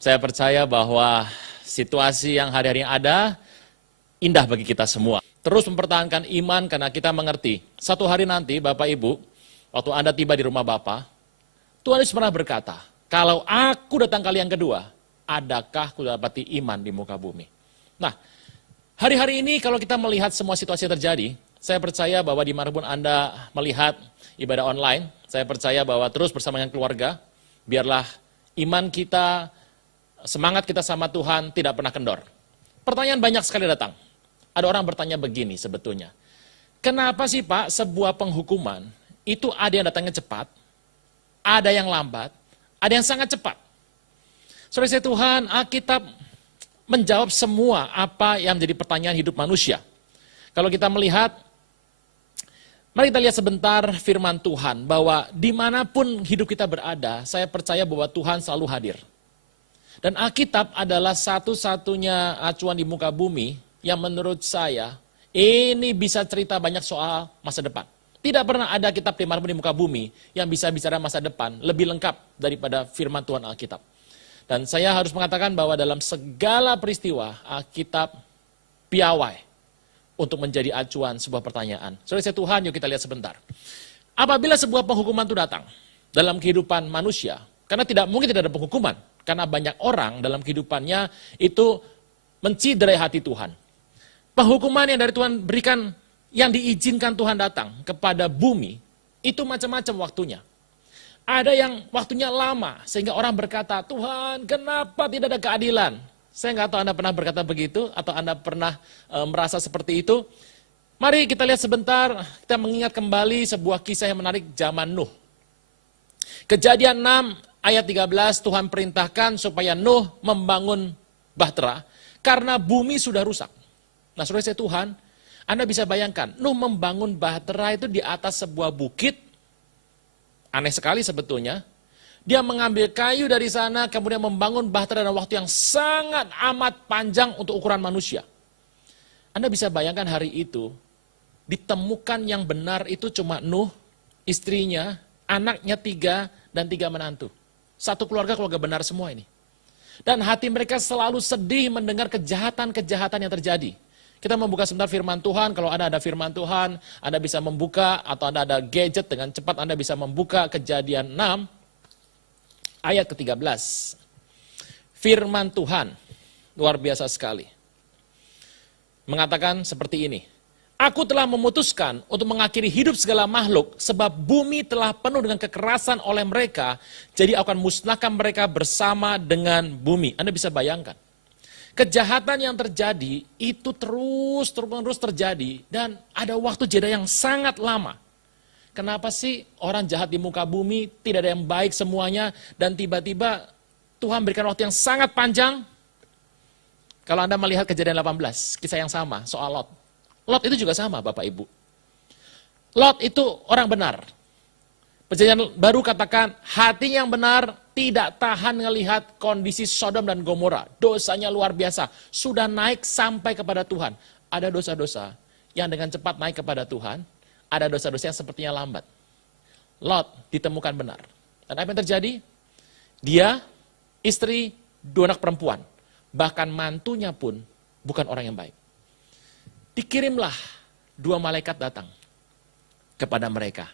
Saya percaya bahwa situasi yang hari-hari ada indah bagi kita semua. Terus mempertahankan iman karena kita mengerti. Satu hari nanti Bapak Ibu, waktu Anda tiba di rumah Bapa, Tuhan Yesus pernah berkata, kalau aku datang kali yang kedua, adakah aku dapati iman di muka bumi? Nah, hari-hari ini kalau kita melihat semua situasi yang terjadi, saya percaya bahwa dimanapun Anda melihat ibadah online, saya percaya bahwa terus bersama dengan keluarga, biarlah iman kita, semangat kita sama Tuhan tidak pernah kendor. Pertanyaan banyak sekali datang. Ada orang bertanya begini sebetulnya. Kenapa sih Pak sebuah penghukuman itu ada yang datangnya cepat, ada yang lambat, ada yang sangat cepat. Saudara Tuhan, Alkitab menjawab semua apa yang menjadi pertanyaan hidup manusia. Kalau kita melihat, mari kita lihat sebentar firman Tuhan bahwa dimanapun hidup kita berada, saya percaya bahwa Tuhan selalu hadir. Dan Alkitab adalah satu-satunya acuan di muka bumi yang menurut saya ini bisa cerita banyak soal masa depan. Tidak pernah ada kitab dimanapun di muka bumi yang bisa bicara masa depan lebih lengkap daripada firman Tuhan Alkitab. Dan saya harus mengatakan bahwa dalam segala peristiwa Alkitab piawai untuk menjadi acuan sebuah pertanyaan. Saudara Tuhan, yuk kita lihat sebentar. Apabila sebuah penghukuman itu datang dalam kehidupan manusia, karena tidak mungkin tidak ada penghukuman, karena banyak orang dalam kehidupannya itu menciderai hati Tuhan. Penghukuman yang dari Tuhan berikan, yang diizinkan Tuhan datang kepada bumi, itu macam-macam waktunya. Ada yang waktunya lama, sehingga orang berkata, Tuhan kenapa tidak ada keadilan? Saya nggak tahu Anda pernah berkata begitu, atau Anda pernah merasa seperti itu. Mari kita lihat sebentar, kita mengingat kembali sebuah kisah yang menarik zaman Nuh. Kejadian 6 ayat 13, Tuhan perintahkan supaya Nuh membangun bahtera, karena bumi sudah rusak. Nah saudara saya Tuhan, Anda bisa bayangkan, Nuh membangun bahtera itu di atas sebuah bukit, aneh sekali sebetulnya. Dia mengambil kayu dari sana, kemudian membangun bahtera dalam waktu yang sangat amat panjang untuk ukuran manusia. Anda bisa bayangkan hari itu, ditemukan yang benar itu cuma Nuh, istrinya, anaknya 3, dan 3 menantu. Satu keluarga benar semua ini. Dan hati mereka selalu sedih mendengar kejahatan-kejahatan yang terjadi. Kita membuka sebentar firman Tuhan, kalau Anda ada firman Tuhan, Anda bisa membuka, atau Anda ada gadget dengan cepat, Anda bisa membuka Kejadian 6, ayat ke-13. Firman Tuhan, luar biasa sekali. Mengatakan seperti ini. Aku telah memutuskan untuk mengakhiri hidup segala makhluk, sebab bumi telah penuh dengan kekerasan oleh mereka, jadi aku akan musnahkan mereka bersama dengan bumi. Anda bisa bayangkan. Kejahatan yang terjadi itu terus terjadi, dan ada waktu jeda yang sangat lama. Kenapa sih orang jahat di muka bumi, tidak ada yang baik semuanya, dan tiba-tiba Tuhan berikan waktu yang sangat panjang? Kalau Anda melihat Kejadian 18, kisah yang sama soal Lot. Lot itu juga sama Bapak Ibu. Lot itu orang benar. Perjanjian baru katakan hati yang benar tidak tahan melihat kondisi Sodom dan Gomora. Dosanya luar biasa. Sudah naik sampai kepada Tuhan. Ada dosa-dosa yang dengan cepat naik kepada Tuhan. Ada dosa-dosa yang sepertinya lambat. Lot ditemukan benar. Dan apa yang terjadi? Dia, istri, 2 anak perempuan. Bahkan mantunya pun bukan orang yang baik. Dikirimlah 2 malaikat datang kepada mereka.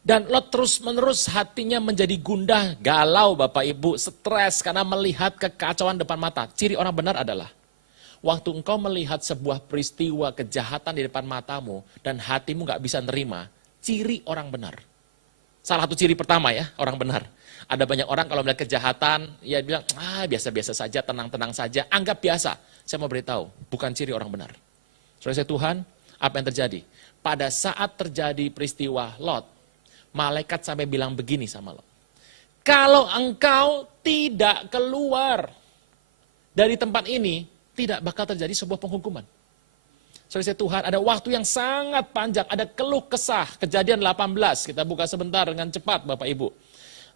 Dan Lot terus-menerus hatinya menjadi gundah, galau Bapak Ibu, stres karena melihat kekacauan depan mata. Ciri orang benar adalah, waktu engkau melihat sebuah peristiwa kejahatan di depan matamu, dan hatimu gak bisa nerima, ciri orang benar. Salah satu ciri pertama ya, orang benar. Ada banyak orang kalau melihat kejahatan, ya bilang, biasa-biasa saja, tenang-tenang saja, anggap biasa. Saya mau beritahu, bukan ciri orang benar. Saudara Tuhan, apa yang terjadi? Pada saat terjadi peristiwa Lot, malaikat sampai bilang begini sama Lot. Kalau engkau tidak keluar dari tempat ini, tidak bakal terjadi sebuah penghukuman. Saudara Tuhan, ada waktu yang sangat panjang, ada keluh kesah. Kejadian 18, kita buka sebentar dengan cepat Bapak Ibu.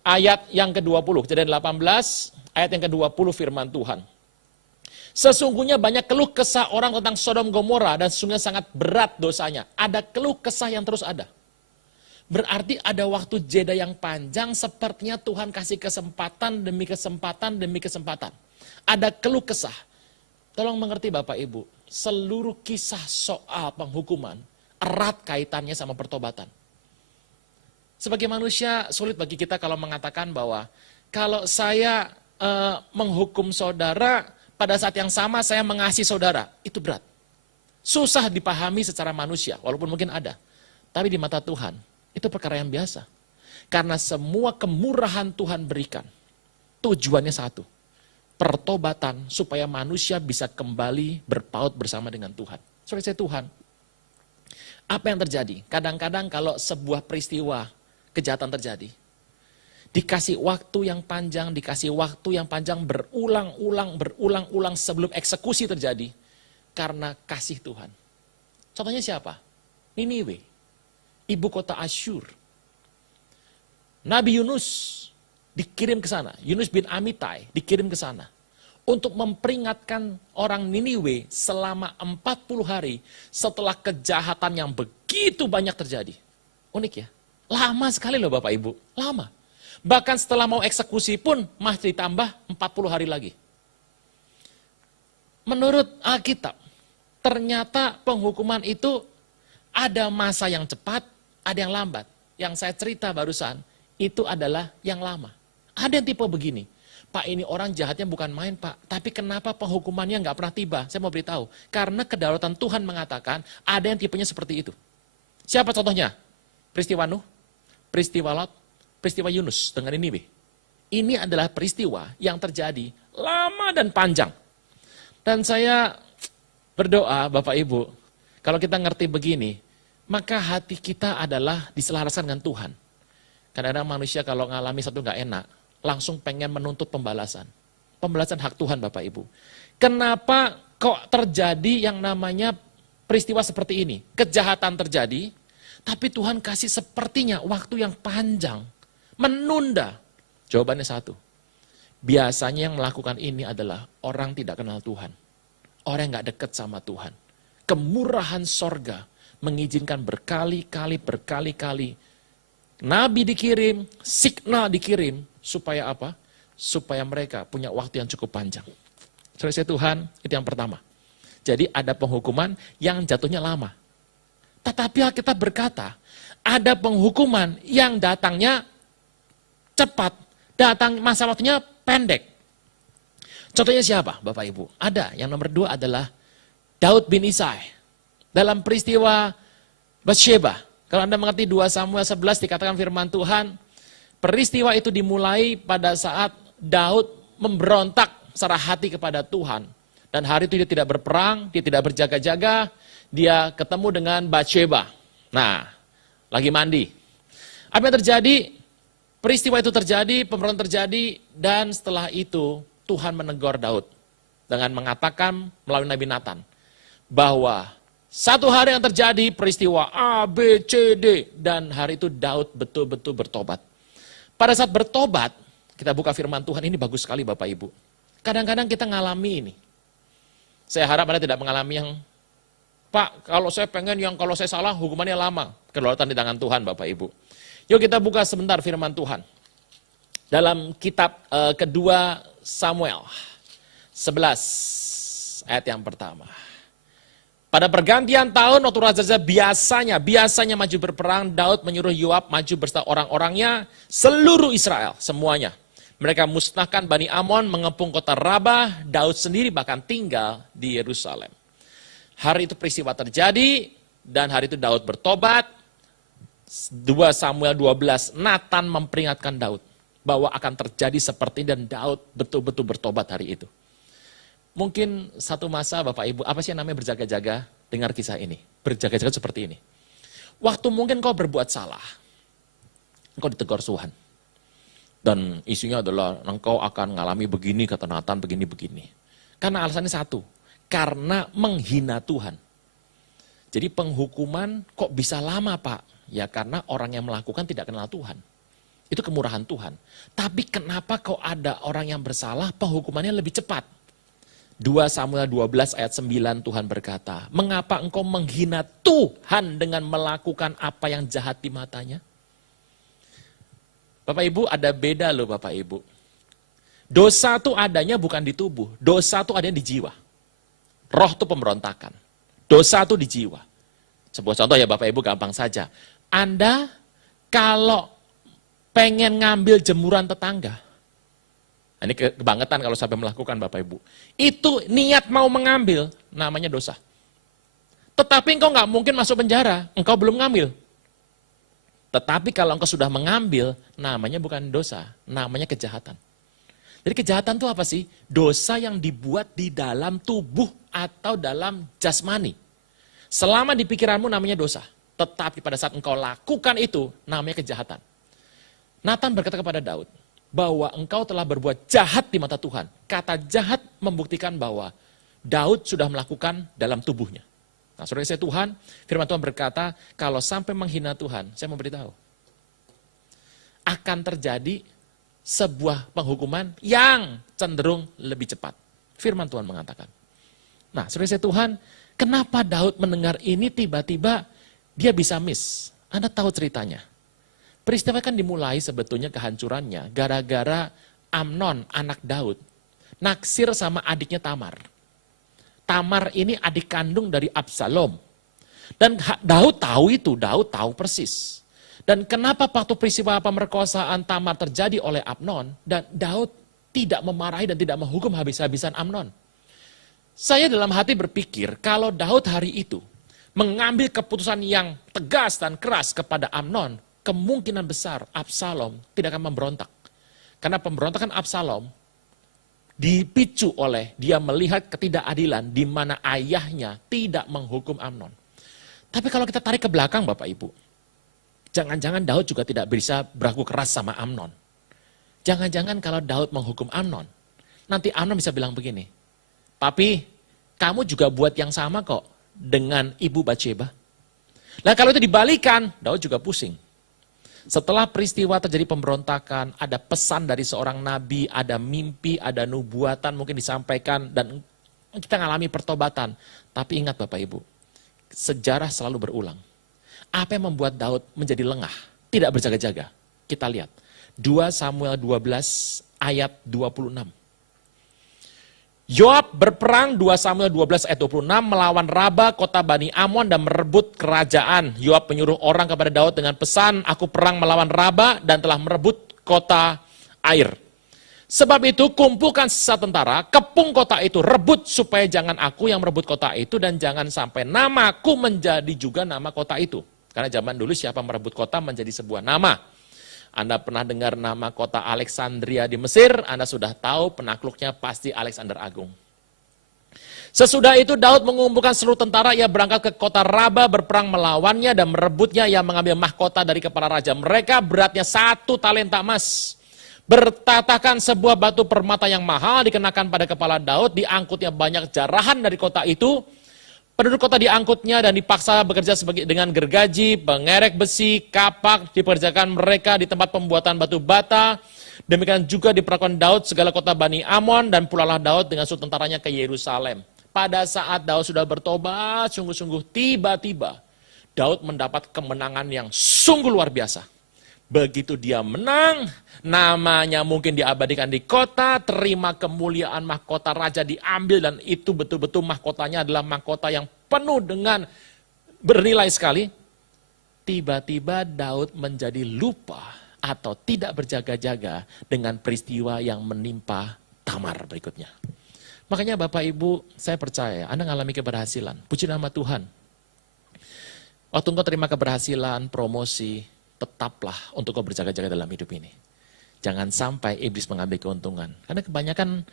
Ayat yang ke-20, Kejadian 18, ayat yang ke-20 firman Tuhan. Sesungguhnya banyak keluh kesah orang tentang Sodom Gomora, dan sesungguhnya sangat berat dosanya. Ada keluh kesah yang terus ada. Berarti ada waktu jeda yang panjang, sepertinya Tuhan kasih kesempatan demi kesempatan demi kesempatan. Ada keluh kesah. Tolong mengerti Bapak Ibu, seluruh kisah soal penghukuman erat kaitannya sama pertobatan. Sebagai manusia sulit bagi kita kalau mengatakan bahwa kalau saya menghukum saudara, pada saat yang sama saya mengasihi saudara, itu berat. Susah dipahami secara manusia, walaupun mungkin ada. Tapi di mata Tuhan, itu perkara yang biasa. Karena semua kemurahan Tuhan berikan, tujuannya satu. Pertobatan supaya manusia bisa kembali berpaut bersama dengan Tuhan. Saudara Tuhan, apa yang terjadi? Kadang-kadang kalau sebuah peristiwa kejahatan terjadi, dikasih waktu yang panjang, berulang-ulang sebelum eksekusi terjadi, karena kasih Tuhan. Contohnya siapa? Niniwe, ibu kota Asyur. Nabi Yunus dikirim ke sana, Yunus bin Amitai dikirim ke sana untuk memperingatkan orang Niniwe selama 40 hari setelah kejahatan yang begitu banyak terjadi. Unik ya, lama sekali loh Bapak Ibu, lama. Bahkan setelah mau eksekusi pun masih ditambah 40 hari lagi. Menurut Alkitab, ternyata penghukuman itu ada masa yang cepat, ada yang lambat. Yang saya cerita barusan, itu adalah yang lama. Ada yang tipe begini, Pak ini orang jahatnya bukan main Pak, tapi kenapa penghukumannya nggak pernah tiba? Saya mau beritahu, karena kedaulatan Tuhan mengatakan ada yang tipenya seperti itu. Siapa contohnya? Peristiwa Nuh, peristiwa Lot, peristiwa Yunus dengan Niniwe. Ini adalah peristiwa yang terjadi lama dan panjang. Dan saya berdoa Bapak Ibu, kalau kita ngerti begini, maka hati kita adalah diselaraskan dengan Tuhan. Kadang-kadang manusia kalau ngalami satu nggak enak, langsung pengen menuntut pembalasan. Pembalasan hak Tuhan Bapak Ibu. Kenapa kok terjadi yang namanya peristiwa seperti ini? Kejahatan terjadi, tapi Tuhan kasih sepertinya waktu yang panjang. Menunda. Jawabannya satu. Biasanya yang melakukan ini adalah orang tidak kenal Tuhan. Orang yang gak dekat sama Tuhan. Kemurahan sorga mengizinkan berkali-kali. Nabi dikirim, signal dikirim. Supaya apa? Supaya mereka punya waktu yang cukup panjang. Saudara Tuhan, itu yang pertama. Jadi ada penghukuman yang jatuhnya lama. Tetapi Alkitab berkata, ada penghukuman yang datangnya cepat, datang masa waktunya pendek. Contohnya siapa Bapak Ibu? Ada, yang nomor 2 adalah Daud bin Isai. Dalam peristiwa Batsheba, kalau Anda mengerti 2 Samuel 11 dikatakan firman Tuhan, peristiwa itu dimulai pada saat Daud memberontak secara hati kepada Tuhan. Dan hari itu dia tidak berperang, dia tidak berjaga-jaga, dia ketemu dengan Batsheba. Nah, lagi mandi. Apa yang terjadi? Peristiwa itu terjadi, pemberontakan terjadi, dan setelah itu Tuhan menegur Daud dengan mengatakan melalui Nabi Nathan bahwa satu hari yang terjadi peristiwa A, B, C, D, dan hari itu Daud betul-betul bertobat. Pada saat bertobat, kita buka firman Tuhan, ini bagus sekali Bapak Ibu. Kadang-kadang kita ngalami ini. Saya harap Anda tidak mengalami yang, Pak, kalau saya pengen yang kalau saya salah hukumannya lama. Kedaulatan di tangan Tuhan Bapak Ibu. Yuk kita buka sebentar firman Tuhan. Dalam kitab kedua Samuel 11 ayat yang pertama. Pada pergantian tahun waktu Raja biasanya maju berperang, Daud menyuruh Yoab maju beserta orang-orangnya, seluruh Israel semuanya. Mereka musnahkan Bani Amon, mengepung kota Rabah, Daud sendiri bahkan tinggal di Yerusalem. Hari itu peristiwa terjadi dan hari itu Daud bertobat. 2 Samuel 12, Nathan memperingatkan Daud bahwa akan terjadi seperti dan Daud betul-betul bertobat hari itu. Mungkin satu masa Bapak Ibu, apa sih yang namanya berjaga-jaga? Dengar kisah ini, berjaga-jaga seperti ini. Waktu mungkin kau berbuat salah, engkau ditegur Tuhan. Dan isunya adalah engkau akan mengalami begini, kata Nathan, begini-begini. Karena alasannya satu, karena menghina Tuhan. Jadi penghukuman kok bisa lama Pak? Ya karena orang yang melakukan tidak kenal Tuhan. Itu kemurahan Tuhan. Tapi kenapa kok ada orang yang bersalah, penghukumannya lebih cepat? 2 Samuel 12 ayat 9 Tuhan berkata, mengapa engkau menghina Tuhan dengan melakukan apa yang jahat di matanya? Bapak Ibu, ada beda loh Bapak Ibu. Dosa itu adanya bukan di tubuh, dosa itu adanya di jiwa. Roh itu pemberontakan, dosa itu di jiwa. Sebuah contoh ya Bapak Ibu, gampang saja. Anda kalau pengen ngambil jemuran tetangga, ini kebangetan kalau sampai melakukan Bapak Ibu. Itu niat mau mengambil, namanya dosa. Tetapi engkau nggak mungkin masuk penjara, engkau belum ngambil. Tetapi kalau engkau sudah mengambil, namanya bukan dosa, namanya kejahatan. Jadi kejahatan itu apa sih? Dosa yang dibuat di dalam tubuh atau dalam jasmani. Selama di pikiranmu namanya dosa. Tetapi pada saat engkau lakukan itu, namanya kejahatan. Nathan berkata kepada Daud, bahwa engkau telah berbuat jahat di mata Tuhan. Kata jahat membuktikan bahwa Daud sudah melakukan dalam tubuhnya. Nah, saudara saya Tuhan, firman Tuhan berkata, kalau sampai menghina Tuhan, saya mau beritahu, akan terjadi sebuah penghukuman yang cenderung lebih cepat. Firman Tuhan mengatakan. Nah, saudara saya Tuhan, kenapa Daud mendengar ini tiba-tiba dia bisa miss? Anda tahu ceritanya. Peristiwa kan dimulai sebetulnya kehancurannya gara-gara Amnon, anak Daud, naksir sama adiknya Tamar. Tamar ini adik kandung dari Absalom. Dan Daud tahu itu, Daud tahu persis. Dan kenapa waktu peristiwa pemerkosaan Tamar terjadi oleh Amnon, dan Daud tidak memarahi dan tidak menghukum habis-habisan Amnon. Saya dalam hati berpikir, kalau Daud hari itu mengambil keputusan yang tegas dan keras kepada Amnon, kemungkinan besar Absalom tidak akan memberontak. Karena pemberontakan Absalom dipicu oleh dia melihat ketidakadilan di mana ayahnya tidak menghukum Amnon. Tapi kalau kita tarik ke belakang Bapak Ibu, jangan-jangan Daud juga tidak bisa berlaku keras sama Amnon. Jangan-jangan kalau Daud menghukum Amnon, nanti Amnon bisa bilang begini, "Papi, kamu juga buat yang sama kok dengan ibu Batsheba." Nah kalau itu dibalikan, Daud juga pusing. Setelah peristiwa terjadi pemberontakan, ada pesan dari seorang nabi, ada mimpi, ada nubuatan mungkin disampaikan, dan kita mengalami pertobatan. Tapi ingat Bapak Ibu, sejarah selalu berulang. Apa yang membuat Daud menjadi lengah, tidak berjaga-jaga? Kita lihat, 2 Samuel 12 ayat 26. Yoab berperang 2 Samuel 12 ayat 26 melawan Raba kota Bani Amon dan merebut kerajaan. Yoab menyuruh orang kepada Daud dengan pesan, aku perang melawan Raba dan telah merebut kota air. Sebab itu kumpulkan sisa tentara, kepung kota itu, rebut supaya jangan aku yang merebut kota itu dan jangan sampai namaku menjadi juga nama kota itu. Karena zaman dulu siapa merebut kota menjadi sebuah nama. Anda pernah dengar nama kota Alexandria di Mesir, Anda sudah tahu penakluknya pasti Alexander Agung. Sesudah itu Daud mengumpulkan seluruh tentara, ia berangkat ke kota Raba berperang melawannya dan merebutnya, ia mengambil mahkota dari kepala raja mereka, beratnya 1 talenta emas. Bertatakan sebuah batu permata yang mahal dikenakan pada kepala Daud, diangkutnya banyak jarahan dari kota itu. Penduduk kota diangkutnya dan dipaksa bekerja dengan gergaji, pengerek besi, kapak, dipekerjakan mereka di tempat pembuatan batu bata. Demikian juga diperlakukan Daud segala kota Bani Amon dan pulanglah Daud dengan seluruh tentaranya ke Yerusalem. Pada saat Daud sudah bertobat, sungguh-sungguh tiba-tiba Daud mendapat kemenangan yang sungguh luar biasa. Begitu dia menang, namanya mungkin diabadikan di kota, terima kemuliaan mahkota raja diambil dan itu betul-betul mahkotanya adalah mahkota yang penuh dengan bernilai sekali. Tiba-tiba Daud menjadi lupa atau tidak berjaga-jaga dengan peristiwa yang menimpa Tamar berikutnya. Makanya Bapak Ibu, saya percaya Anda mengalami keberhasilan. Puji nama Tuhan. Waktu engkau terima keberhasilan, promosi, tetaplah untuk kau berjaga-jaga dalam hidup ini. Jangan sampai iblis mengambil keuntungan. Karena kebanyakan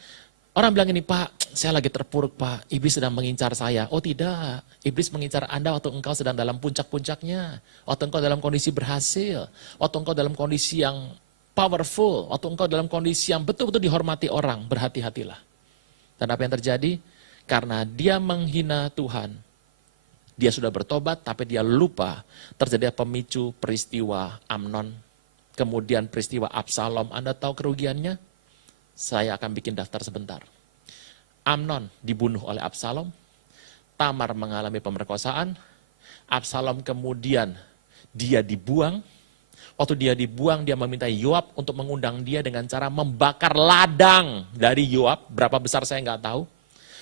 orang bilang ini, Pak, saya lagi terpuruk Pak, iblis sedang mengincar saya. Oh tidak, iblis mengincar Anda waktu engkau sedang dalam puncak-puncaknya. Waktu engkau dalam kondisi berhasil. Waktu engkau dalam kondisi yang powerful. Waktu engkau dalam kondisi yang betul-betul dihormati orang. Berhati-hatilah. Dan apa yang terjadi? Karena dia menghina Tuhan. Dia sudah bertobat, tapi dia lupa terjadi pemicu peristiwa Amnon. Kemudian peristiwa Absalom, Anda tahu kerugiannya? Saya akan bikin daftar sebentar. Amnon dibunuh oleh Absalom, Tamar mengalami pemerkosaan, Absalom kemudian dia dibuang, Waktu dia dibuang, dia meminta Yoab untuk mengundang dia dengan cara membakar ladang dari Yoab. Berapa besar saya nggak tahu.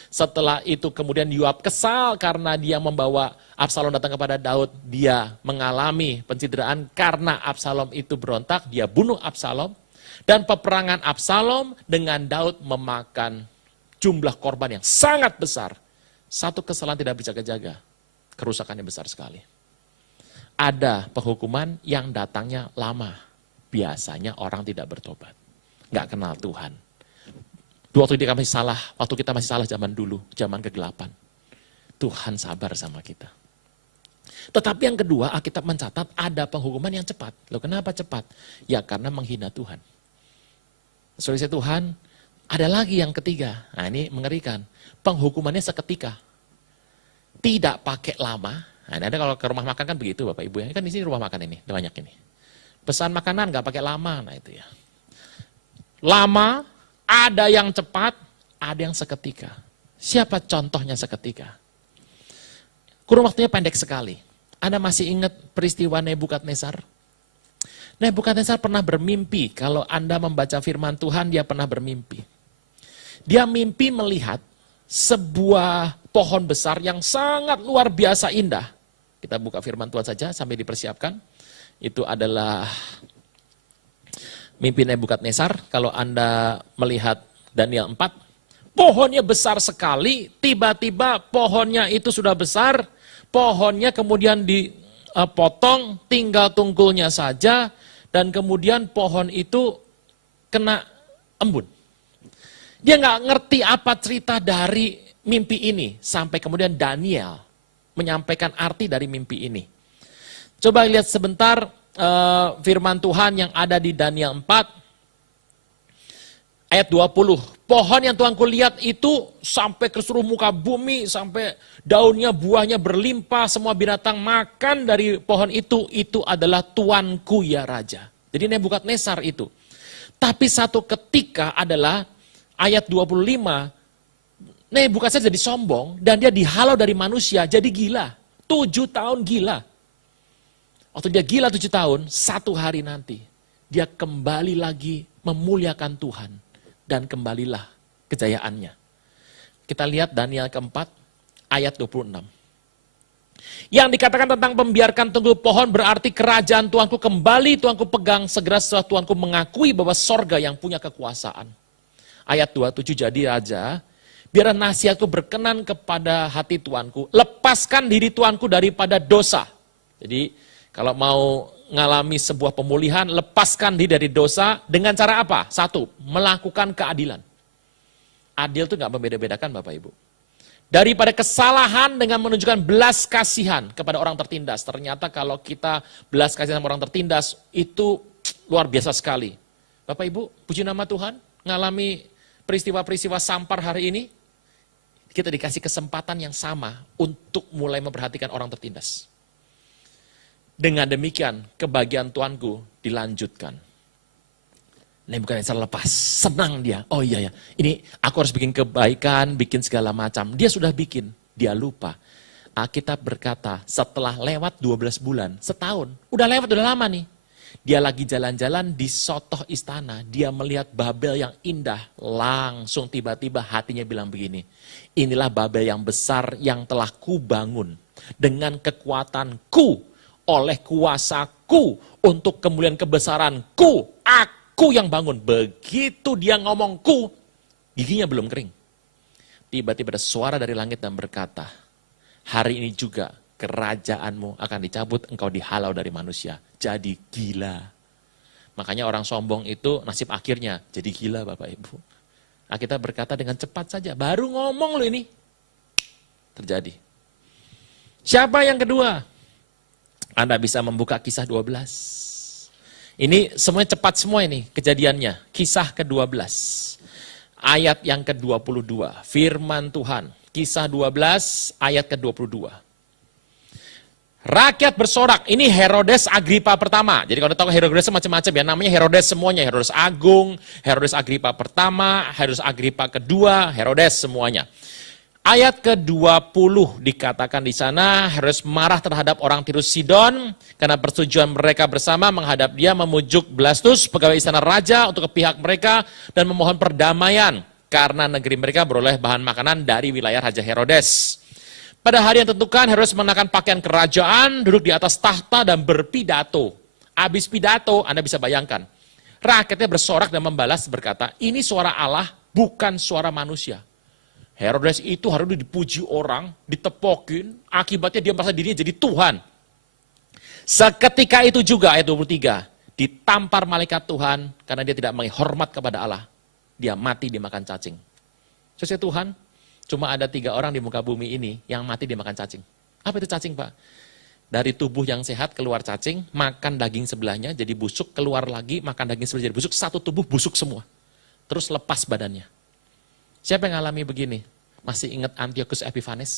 Setelah itu kemudian Yoab kesal karena dia membawa Absalom datang kepada Daud. Dia mengalami pencitraan karena Absalom itu berontak. Dia bunuh Absalom. Dan peperangan Absalom dengan Daud memakan jumlah korban yang sangat besar. Satu kesalahan tidak bisa kejaga. Kerusakannya besar sekali. Ada penghukuman yang datangnya lama. Biasanya orang tidak bertobat. Nggak kenal Tuhan. Waktu kita masih salah zaman dulu, zaman kegelapan. Tuhan sabar sama kita. Tetapi yang kedua, Alkitab mencatat ada penghukuman yang cepat. Loh kenapa cepat? Ya karena menghina Tuhan. Saudara Tuhan, ada lagi yang ketiga. Nah ini mengerikan. Penghukumannya seketika. Tidak pakai lama. Nah, ada kalau ke rumah makan kan begitu Bapak Ibu ya. Kan di sini rumah makan ini, banyak ini. Pesan makanan nggak pakai lama, nah itu ya. Lama, ada yang cepat, ada yang seketika. Siapa contohnya seketika? Kurun waktunya pendek sekali. Anda masih ingat peristiwa Nebukadnezar? Nebukadnezar pernah bermimpi, kalau Anda membaca firman Tuhan, dia pernah bermimpi. Dia mimpi melihat sebuah pohon besar yang sangat luar biasa indah. Kita buka firman Tuhan saja sampai dipersiapkan. Itu adalah mimpi Nebukadnezar. Kalau Anda melihat Daniel 4, pohonnya besar sekali, tiba-tiba pohonnya itu sudah besar, pohonnya kemudian dipotong, tinggal tungkulnya saja, dan kemudian pohon itu kena embun. Dia nggak ngerti apa cerita dari mimpi ini, sampai kemudian Daniel menyampaikan arti dari mimpi ini. Coba lihat sebentar firman Tuhan yang ada di Daniel 4 ayat 20. Pohon yang Tuanku lihat itu sampai ke seluruh muka bumi, sampai daunnya, buahnya berlimpah, semua binatang makan dari pohon itu adalah Tuanku ya Raja. Jadi Nebukadnezar itu. Tapi satu ketika adalah ayat 25, Nebukadnezar jadi sombong dan dia dihalau dari manusia, jadi gila. 7 tahun gila. Waktu dia gila 7 tahun, satu hari nanti dia kembali lagi memuliakan Tuhan dan kembalilah kejayaannya. Kita lihat Daniel keempat ayat 26. Yang dikatakan tentang membiarkan tunggul pohon berarti kerajaan Tuanku kembali, Tuanku pegang segera setelah Tuanku mengakui bahwa sorga yang punya kekuasaan. Ayat 27, jadi Raja, biarlah nasihatku berkenan kepada hati Tuanku. Lepaskan diri Tuanku daripada dosa. Jadi kalau mau ngalami sebuah pemulihan, lepaskan diri dari dosa dengan cara apa? Satu, melakukan keadilan. Adil itu nggak membeda-bedakan Bapak Ibu. Daripada kesalahan dengan menunjukkan belas kasihan kepada orang tertindas. Ternyata kalau kita belas kasihan sama orang tertindas, itu luar biasa sekali. Bapak Ibu, puji nama Tuhan, ngalami peristiwa-peristiwa sampar hari ini, kita dikasih kesempatan yang sama untuk mulai memperhatikan orang tertindas. Dengan demikian, kebahagiaan Tuanku dilanjutkan. Nebukadnezar lepas, senang dia. Oh iya ya, ini aku harus bikin kebaikan, bikin segala macam. Dia sudah bikin, dia lupa. Alkitab berkata, setelah lewat 12 bulan, setahun, udah lewat, udah lama nih. Dia lagi jalan-jalan di sotoh istana, dia melihat Babel yang indah, langsung tiba-tiba hatinya bilang begini, inilah Babel yang besar yang telah kubangun dengan kekuatanku, oleh kuasaku, untuk kemuliaan kebesaranku, aku yang bangun. Begitu dia ngomongku, giginya belum kering. Tiba-tiba ada suara dari langit dan berkata, hari ini juga kerajaanmu akan dicabut, engkau dihalau dari manusia. Jadi gila. Makanya orang sombong itu nasib akhirnya jadi gila Bapak Ibu. Nah, kita berkata dengan cepat saja, baru ngomong lo ini. Terjadi. Siapa yang kedua? Anda bisa membuka Kisah 12. Ini semuanya cepat semua ini kejadiannya. Kisah ke-12. Ayat yang ke-22. Firman Tuhan. Kisah 12 ayat ke-22. Rakyat bersorak, ini Herodes Agripa pertama. Jadi kalau tahu Herodes macam-macam ya, namanya Herodes semuanya. Herodes Agung, Herodes Agripa pertama, Herodes Agripa kedua, Herodes semuanya. Ayat ke-20 dikatakan di sana, Herodes marah terhadap orang Tirus Sidon karena persetujuan mereka bersama menghadap dia, memujuk Blastus, pegawai istana raja, untuk ke pihak mereka dan memohon perdamaian karena negeri mereka beroleh bahan makanan dari wilayah Raja Herodes. Pada hari yang tentukan, Herodes mengenakan pakaian kerajaan, duduk di atas tahta dan berpidato. Habis pidato, Anda bisa bayangkan, rakyatnya bersorak dan membalas berkata, ini suara Allah, bukan suara manusia. Herodes itu harus dipuji orang, ditepokin, akibatnya dia merasa dirinya jadi Tuhan. Seketika itu juga, ayat 23, ditampar malaikat Tuhan karena dia tidak menghormat kepada Allah. Dia mati dimakan cacing. Sesuai Tuhan, cuma ada 3 orang di muka bumi ini yang mati dimakan cacing. Apa itu cacing, Pak? Dari tubuh yang sehat keluar cacing, makan daging sebelahnya jadi busuk, keluar lagi, makan daging sebelahnya jadi busuk, satu tubuh busuk semua. Terus lepas badannya. Siapa yang alami begini? Masih ingat Antiochus Epiphanes?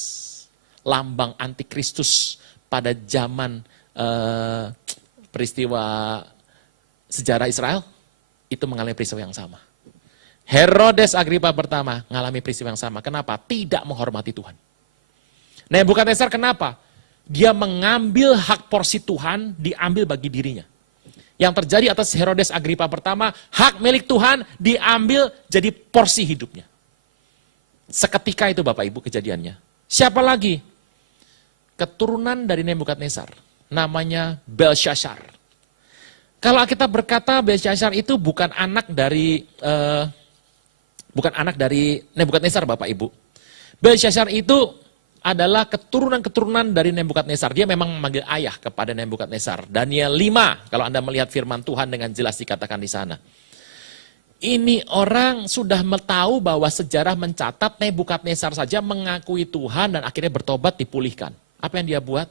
Lambang antikristus pada zaman peristiwa sejarah Israel? Itu mengalami peristiwa yang sama. Herodes Agripa pertama mengalami peristiwa yang sama. Kenapa? Tidak menghormati Tuhan. Nebukadnezar kenapa? Dia mengambil hak porsi Tuhan, diambil bagi dirinya. Yang terjadi atas Herodes Agripa pertama, hak milik Tuhan diambil jadi porsi hidupnya. Seketika itu Bapak Ibu kejadiannya. Siapa lagi? Keturunan dari Nebukadnezar. Namanya Belshazzar. Kalau kita berkata Belshazzar itu bukan anak dari Nebukadnezar Bapak Ibu. Belshazzar itu adalah keturunan-keturunan dari Nebukadnezar. Dia memang memanggil ayah kepada Nebukadnezar. Daniel 5, kalau Anda melihat firman Tuhan dengan jelas dikatakan di sana. Ini orang sudah tahu bahwa sejarah mencatat Nebukadnezar saja mengakui Tuhan dan akhirnya bertobat dipulihkan. Apa yang dia buat?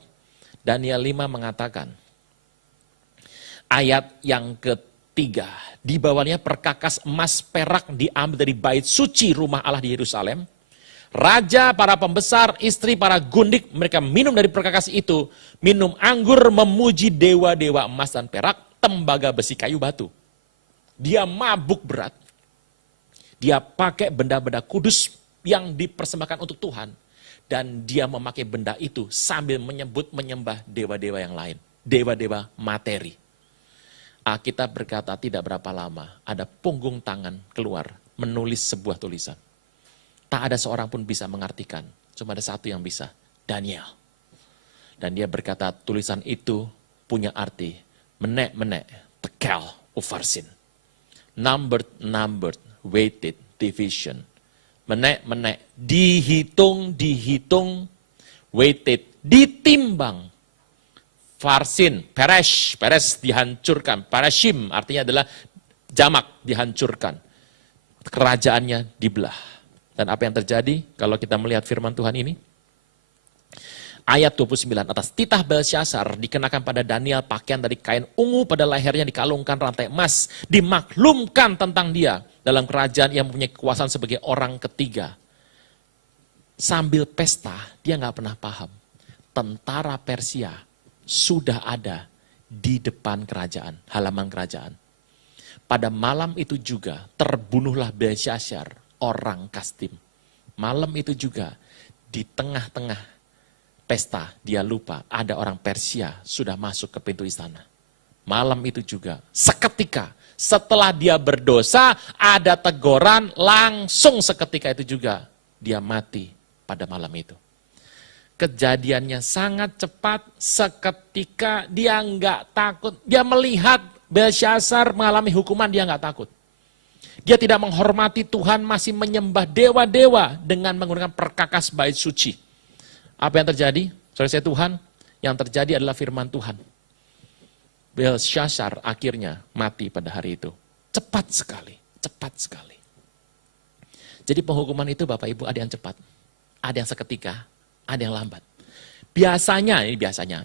Daniel 5 mengatakan, ayat yang ketiga, di bawahnya perkakas emas perak diambil dari bait suci rumah Allah di Yerusalem. Raja, para pembesar, istri, para gundik, mereka minum dari perkakas itu, minum anggur, memuji dewa-dewa emas dan perak, tembaga besi kayu batu. Dia mabuk berat. Dia pakai benda-benda kudus yang dipersembahkan untuk Tuhan. Dan dia memakai benda itu sambil menyembah dewa-dewa yang lain. Dewa-dewa materi. Alkitab berkata tidak berapa lama ada punggung tangan keluar menulis sebuah tulisan. Tak ada seorang pun bisa mengartikan. Cuma ada satu yang bisa. Daniel. Dan dia berkata tulisan itu punya arti. Menek-menek, tekel, ufarsin. Numbered, weighted, division. Menek, dihitung, weighted, ditimbang. Farsin, peresh dihancurkan. Parashim artinya adalah jamak, dihancurkan. Kerajaannya dibelah. Dan apa yang terjadi kalau kita melihat firman Tuhan ini? Ayat 29, atas titah Belshazzar dikenakan pada Daniel pakaian dari kain ungu, pada lehernya dikalungkan rantai emas, dimaklumkan tentang dia dalam kerajaan yang mempunyai kekuasaan sebagai orang ketiga. Sambil pesta, dia nggak pernah paham. Tentara Persia sudah ada di depan kerajaan, halaman kerajaan. Pada malam itu juga terbunuhlah Belshazzar, orang Kasdim. Malam itu juga di tengah-tengah pesta, dia lupa ada orang Persia sudah masuk ke pintu istana. Malam itu juga, seketika setelah dia berdosa, ada teguran, langsung seketika itu juga dia mati pada malam itu. Kejadiannya sangat cepat, seketika dia nggak takut. Dia melihat Belshazzar mengalami hukuman, dia nggak takut. Dia tidak menghormati Tuhan, masih menyembah dewa-dewa dengan menggunakan perkakas bait suci. Apa yang terjadi? Saudara Tuhan, yang terjadi adalah firman Tuhan. Belshazzar akhirnya mati pada hari itu. Cepat sekali, cepat sekali. Jadi penghukuman itu Bapak Ibu ada yang cepat, ada yang seketika, ada yang lambat. Biasanya,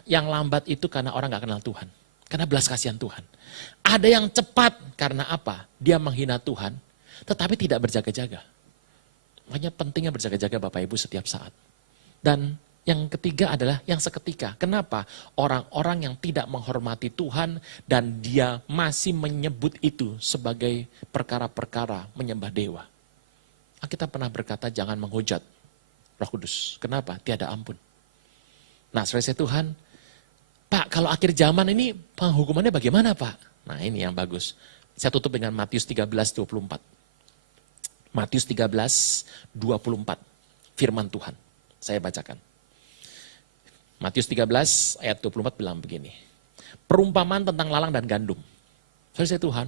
yang lambat itu karena orang gak kenal Tuhan. Karena belas kasihan Tuhan. Ada yang cepat karena apa? Dia menghina Tuhan, tetapi tidak berjaga-jaga. Makanya pentingnya berjaga-jaga Bapak Ibu setiap saat. Dan yang ketiga adalah yang seketika. Kenapa? Orang-orang yang tidak menghormati Tuhan dan dia masih menyebut itu sebagai perkara-perkara menyembah dewa. Kita pernah berkata jangan menghujat Roh Kudus. Kenapa? Tiada ampun. Nah, saudara Tuhan, Pak, kalau akhir zaman ini penghukumannya bagaimana, Pak? Nah, ini yang bagus. Saya tutup dengan Matius 13:24. Matius 13:24. Firman Tuhan. Saya bacakan. Matius 13 ayat 24 bilang begini. Perumpamaan tentang lalang dan gandum. Saudara Tuhan,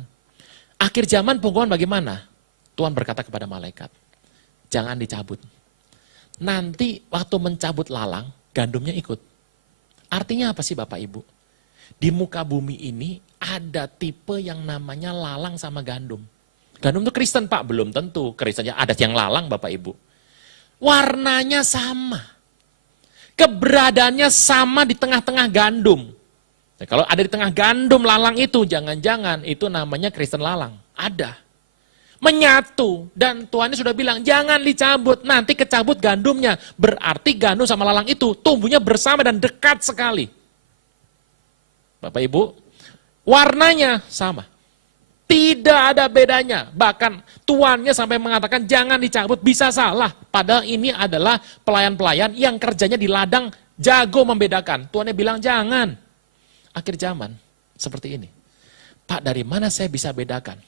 akhir zaman penghukuman bagaimana? Tuhan berkata kepada malaikat, jangan dicabut. Nanti waktu mencabut lalang, gandumnya ikut. Artinya apa sih Bapak Ibu? Di muka bumi ini ada tipe yang namanya lalang sama gandum. Gandum itu Kristen Pak, belum tentu. Kristennya ada yang lalang Bapak Ibu. Warnanya sama. Keberadaannya sama di tengah-tengah gandum. Nah, kalau ada di tengah gandum lalang itu, jangan-jangan itu namanya Kristen lalang. Ada. Menyatu, dan Tuhannya sudah bilang, jangan dicabut, nanti kecabut gandumnya. Berarti gandum sama lalang itu tumbuhnya bersama dan dekat sekali. Bapak Ibu, warnanya sama. Tidak ada bedanya. Bahkan tuannya sampai mengatakan jangan dicabut, bisa salah. Padahal ini adalah pelayan-pelayan yang kerjanya di ladang jago membedakan. Tuannya bilang jangan. Akhir zaman seperti ini. Pak, dari mana saya bisa bedakan?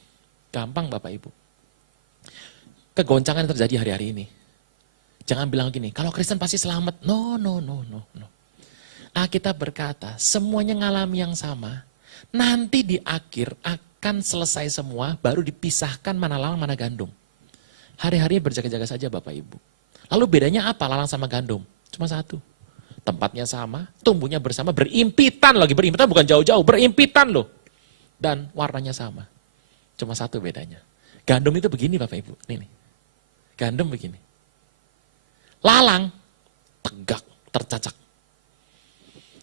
Gampang Bapak Ibu. Kegoncangan yang terjadi hari-hari ini. Jangan bilang gini, kalau Kristen pasti selamat. No. Alkitab berkata, semuanya ngalami yang sama. Nanti di akhir akan selesai semua, baru dipisahkan mana lalang, mana gandum. Hari-hari berjaga-jaga saja Bapak Ibu. Lalu bedanya apa lalang sama gandum? Cuma satu. Tempatnya sama, tumbuhnya bersama, berimpitan lagi. Berimpitan bukan jauh-jauh, berimpitan loh. Dan warnanya sama. Cuma satu bedanya. Gandum itu begini Bapak Ibu. Nih. Gandum begini. Lalang, tegak, tercacak.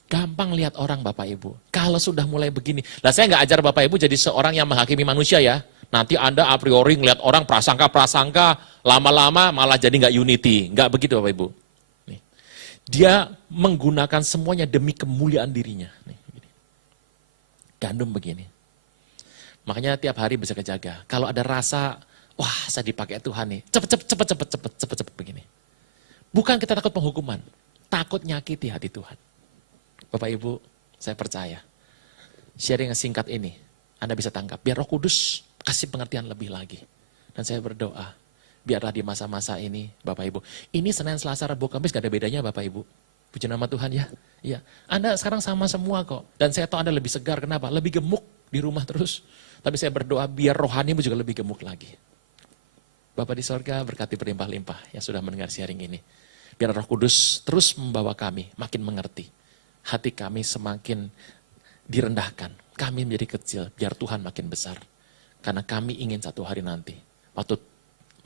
Gampang lihat orang Bapak Ibu. Kalau sudah mulai begini. Lah saya nggak ajar Bapak Ibu jadi seorang yang menghakimi manusia ya. Nanti Anda a priori ngelihat orang prasangka-prasangka, lama-lama malah jadi nggak unity. Nggak begitu Bapak Ibu. Nih. Dia menggunakan semuanya demi kemuliaan dirinya. Nih, begini. Gandum begini. Makanya tiap hari bisa kejaga. Kalau ada rasa, wah saya dipakai Tuhan nih. Cepet begini. Bukan kita takut penghukuman. Takut nyakiti hati Tuhan. Bapak Ibu, saya percaya. Sharing yang singkat ini, Anda bisa tangkap. Biar Roh Kudus kasih pengertian lebih lagi. Dan saya berdoa, biarlah di masa-masa ini, Bapak Ibu. Ini Senin, Selasa, Rabu, Kamis gak ada bedanya Bapak Ibu. Puji nama Tuhan ya. Iya. Anda sekarang sama semua kok. Dan saya tahu Anda lebih segar, kenapa? Lebih gemuk di rumah terus. Tapi saya berdoa biar rohanimu juga lebih gemuk lagi. Bapak di sorga berkati berlimpah-limpah yang sudah mendengar sharing ini. Biar Roh Kudus terus membawa kami makin mengerti. Hati kami semakin direndahkan. Kami menjadi kecil, biar Tuhan makin besar. Karena kami ingin satu hari nanti, waktu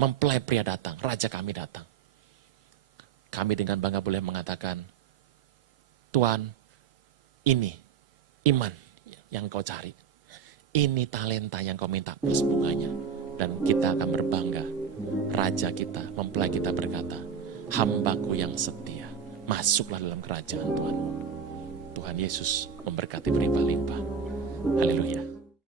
mempelai pria datang, Raja kami datang. Kami dengan bangga boleh mengatakan, Tuhan, ini iman yang kau cari. Ini talenta yang kau minta plus bunganya. Dan kita akan berbangga. Raja kita, mempelai kita berkata, hambaku yang setia, masuklah dalam kerajaan Tuhanmu. Tuhan Yesus memberkati berlimpah-limpah. Haleluya.